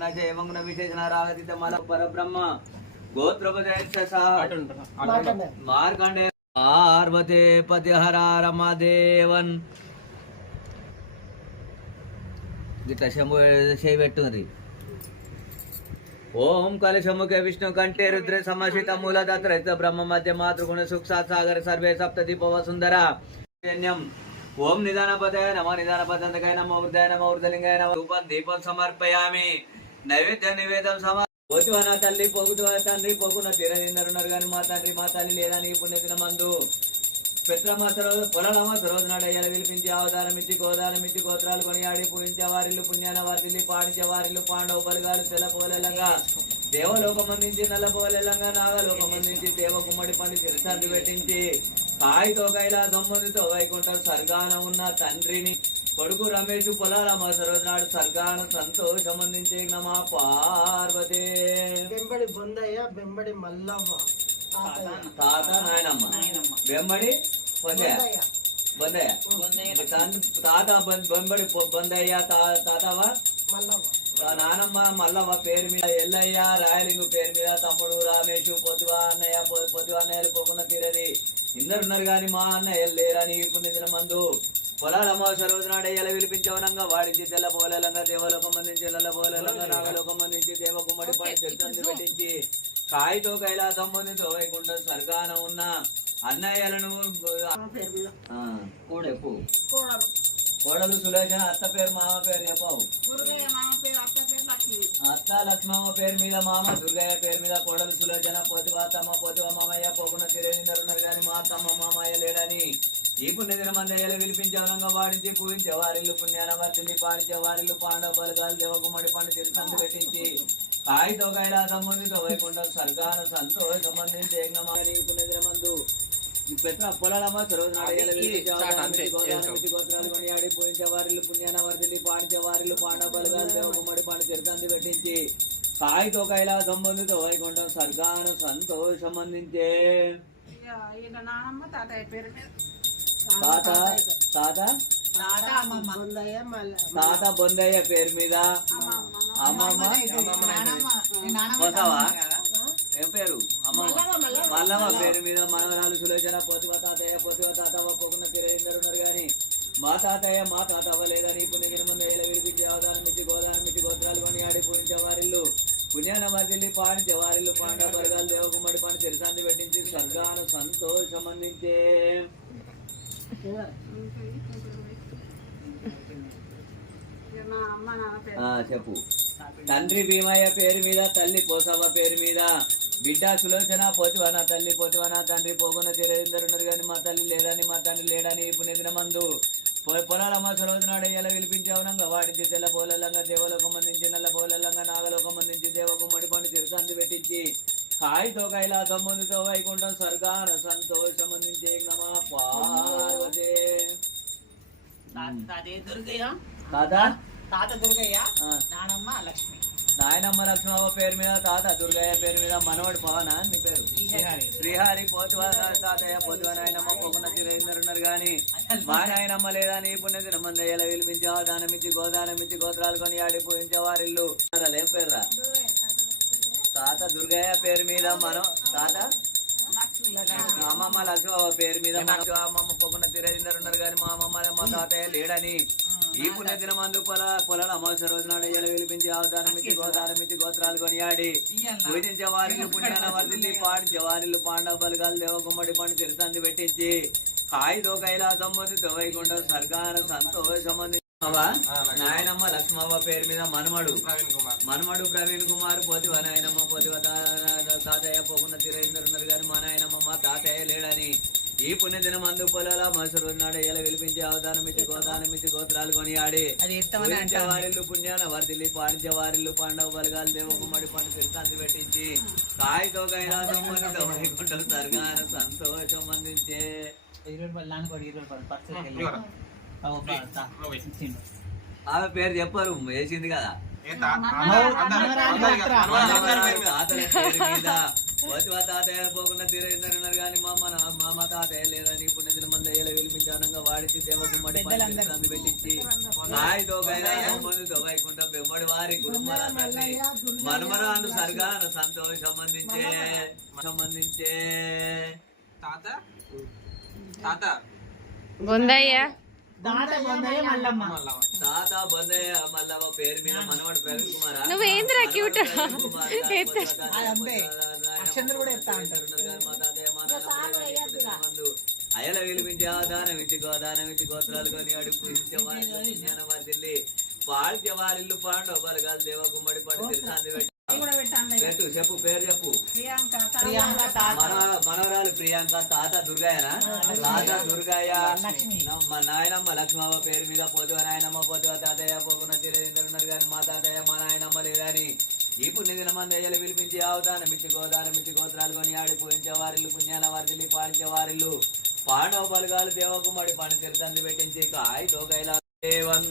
విశేషణ రాగతిత మల పరబ్రహ్మ గోత్రోపదేశ మార్కండే పార్వతే పతిహర రమదేవన్ గిట్ల శంభు చేయబెట్టుంది. ఓం కలశముఖ విష్ణు కంఠే రుద్ర సమశిత మూలదత్ర బ్రహ్మ మధ్య మాతృగుణ సుఖసాత్ సాగర సర్వే సప్త దీప వసుందర. ఓం నిదానపదయ నమ నిదానపదంతకాయ నమ వృద్ధాయ నమ వృద్ధలింగాయ నమ ధూపం దీపం సమర్పయామి. నైవేద్య నివేదం పోతువా నా తల్లి పోగుతువా తండ్రి పోకున్న తీరన్నారు కానీ మా తండ్రి మా తల్లి లేదా నీ పుణ్యదిన మందు పెత్రమాస రోజు పొలమాస రోజు నాడు అయ్యాలు పిలిపించి అవతారం ఇచ్చి గోదానం ఇచ్చి గోత్రాలు కొనియాడి పూజించే వారిల్లు పుణ్యాన వారిల్లి పాడించే వారిల్లు పాండవ బలగాలు తెల్లపోలేలంగా దేవలోకం అందించి నల్లపోలేలంగా నాగలోకం అందించి దేవ గుమ్మడి పండి తిరసంది పెట్టించి కాయతో కైలాసం ముందుతో వైకుంఠం సర్గాన ఉన్న తండ్రిని కొడుకు రమేష్ పొలాలమాస రోజు నాడు సర్గాన సంతోషం అందించే నమా పార్వతే. బెంబడి బొందయ్య బెంబడి మల్లవ్వ తాత నాయనమ్మ బెంబడి బొందయ్య తాత బొంబడి బొందయ్య తాతవ నానమ్మ మల్లవ్వ పేరు మీద ఎల్లయ్య రాయలింగు పేరు మీద తమ్ముడు రామేషు పొద్దువా అన్నయ్య పొద్దువా అన్నయ్యలు పోకున్న తీరది ఇందరున్నారు గాని మా అన్నయ్యలు లేరని పుణ్యదిన మందు పొలాల అమావాస రోజు నాడు అయ్యాల విలిపించవనంగా వాడించి తెల్ల పోలేలంగా దేవలోకం అందించి నల్ల పోలేలంగా నాగలోకం అందించి దేవ గుమ్మడి పని చెట్టు పెట్టించి కాయతో కైలాసం పొందితో వైకుంఠం సర్గాన ఉన్న అన్నయ్యలను చెప్పు. కోడలు సులోచన అత్త పేరు మామ పేరు చెప్పవు. అత్త లక్ష్మమ్మ పేరు మీద మామ దుర్గయ్య పేరు మీద కోడలు సులోచన పోతివాతమ్మ పోతివ మామయ్య పోకున్న తిరేందరున్నారు కానీ మా అత్తమ్మ మామయ్య లేడని ఈ పుణ్యదిన మంది అయ్యలు పిలిపించవనంగా వాడించి పూజించే వారిల్లు పుణ్యాన వర్తిల్లి పాడించే వారిల్లు పాండవ బలగాలు దేవకుమ్మడి పండు తిరుసందు పెట్టించి కాయతో కైలాసం ముందుతో వైకుంఠం సర్గాన సంతోషం అందించే ఈ పుణ్యదిన మందు పెద్ద పొలాలమ్మ రోజు గోత్రాలు కొనియాడి పూజించే వారిల్లు పుణ్యాన వర్తిల్లి పాడించే వారిల్లు పాండవ బలగాలు దేవకుమ్మడి పండు తిరుసందు పెట్టించి కాయతో కైలాసం ముందుతో వైకుంఠం సర్గాన సంతోషం అందించే తాత బొందయ్య పేరు మీద అమ్మమ్మ పోతావా ఏం పేరు అమ్మమ్మ మల్లమ్మ పేరు మీద మనవరాలు సులోచన పోతువ తాతయ్య పోతువ తాతవ్వ పోకున్న తిరేందరున్నారు గాని మా తాతయ్య మా తాతవ్వ లేదని పుణ్యగిరి ముందు ఎలా విడిపించే అవదానం ఇచ్చి గోదానం ఇచ్చి గోత్రాలు కొని ఆడి పూజించే వారిల్లు పుణ్యాన వర్దిల్లి పాడించే వారిల్లు పాండవ వర్గాలు దేవకుమ్మడి పండు తెరసాన్ని పెట్టించి స్వర్గాను సంతోషం అందించే. చెప్పు. తండ్రి భీమయ్య పేరు మీద తల్లి పోసమ్మ పేరు మీద బిడ్డ సులోచన పోతివా నా తల్లి పోతివా నా తండ్రి పోకుండా తిరేందరున్నారు కానీ మా తల్లి లేదని మా తండ్రి లేడని పుణ్యదిన మందు పొలాల అమాస రోజు నాడు ఎలా విలిపించవనంగా వాడించి తెల్ల పోలేలంగా దేవలోకం అందించి నల్ల పోలేలంగా నాగలోకం అందించి దేవగుమ్మడి పండు తిరుసంది పెట్టించి కాయతో కైలాసం ముందుతో వైకుంఠం సర్గాన సంతోషం అందించే నమా పార్వతే. తాత దుర్గయ్య నానమ్మ లక్ష్మి నాయనమ్మ లక్ష్మమ్మ పేరు మీద తాత దుర్గయ్య పేరు మీద మనవడు పవన నీ పేరు శ్రీహరి పోతువా తాతయ్య పోతువా నాయనమ్మ పోకున్న తిరేందరున్నారు గాని మా నాయనమ్మ లేదా నీ పుణ్యదిన మంది ఎలా విలిపించి అవదానం ఇచ్చి గోదానం ఇచ్చి గోత్రాలు కొని ఆడి పూజించే వారిల్లు ఏం పేరురా తాత దుర్గయ్య పేరు మీద మనం తాత అమ్మమ్మ లక్ష్మమ్మ పేరు మీద అమ్మమ్మ పోకున్న తిరేందరున్నారు గాని మా అమ్మమ్మ మా తాతయ్య లేడని ఈ పుణ్యదిన మందు పొలాల అమావాస రోజు నాడు ఎలా విలిపించి అవదానం ఇచ్చి గోదానం ఇచ్చి గోత్రాలు కొనియాడి పూజించే వారిల్లు పుణ్యాన వర్దిల్లి పాడించే వారిల్లు పాండవ బలగాలు దేవకుమ్మడి పండు తిరుసంది పెట్టించి కాయతో కైలాసం ముందు వైకుంఠం సర్గాన సంతోషం నాయనమ్మ లక్ష్మమ్మ పేరు మీద మనమడు ప్రవీణ్ కుమార్ పోతివ నాయనమ్మ పోతివ తాతయ్య పోకుండా తిరేందరున్నారు కానీ మా నాయనమ్మ మా తాతయ్య లేడని ఈ పుణ్యదిన మందు పొలాల అమావాస రోజు నాడు ఎలా విలిపించి అవదానం ఇచ్చి గోదానం ఇచ్చి గోత్రాలు కొనియాడి పూజించే వారిల్లు పుణ్యాన వర్దిల్లి పాడించే వారిల్లు పాండవ బలగాలు దేవకుమ్మడి పండు తిరుసంది పెట్టించి కాయతో కైలాసం ముందు వైకుంఠం సర్గాన సంతోషం అందించే. ఆమె పేరు చెప్పరు వేసింది కదా. తాతల పేరు మీద పోతివా తాతయ్య పోకుండా తీరేందరు ఉన్నారు కానీ మా తాతయ్య లేదని పుణ్యదిన మంది అయ్యేలా విలిపించానంగా వాడిచి దేవకుమ్మడి పండి పెట్టించి నాయతో ముందుతో వైకుంఠం వెంబడి వారి కుటుంబాలందరినీ మనమరాలు సర్గాన సంబంధించే తాత తాత బొందయ్య తాత బొందయ్య మల్లమ్మ తాత బొందయ్య మల్లమ్మ పేరు మీద మనవాడు ప్రవీణ్ కుమార్ నువ్వేంద్రా క్యూట్ అక్షంతలు కూడా ఎత్తా అంటారు అయల విలిపించి ఆదానం ఇచ్చి గోదానం ఇచ్చి గోత్రాలు కొని అడుగు పూజించే వారి పాడితే వారిల్లు పాండవ బలగాలు దేవ గుమ్మడి పడి తిరుసాంది పెట్టు చెప్పు పేరు చెప్పు మనవరాలు ప్రియాంక తాత దుర్గాయనా తాత దుర్గాయ మా నాయనమ్మ లక్ష్మమ్మ పేరు మీద పోతువ నాయనమ్మ పోతువ తాతయ్య పోకున్న తిరేందరున్నారు కానీ మా తాతయ్య మా నాయనమ్మ లేదని ఈ పుణ్యదిన మంది అయ్యలు పిలిపించి అవదానం ఇచ్చి గోత్రాలు కొని ఆడి పూజించే వారిల్లు పుణ్యాన వారిల్లు పాడించే వారిల్లు పాండవ బలగాలు దేవకుమ్మడి పండు తిరుసంది పెట్టించి కాయ తోకైలా దేవన్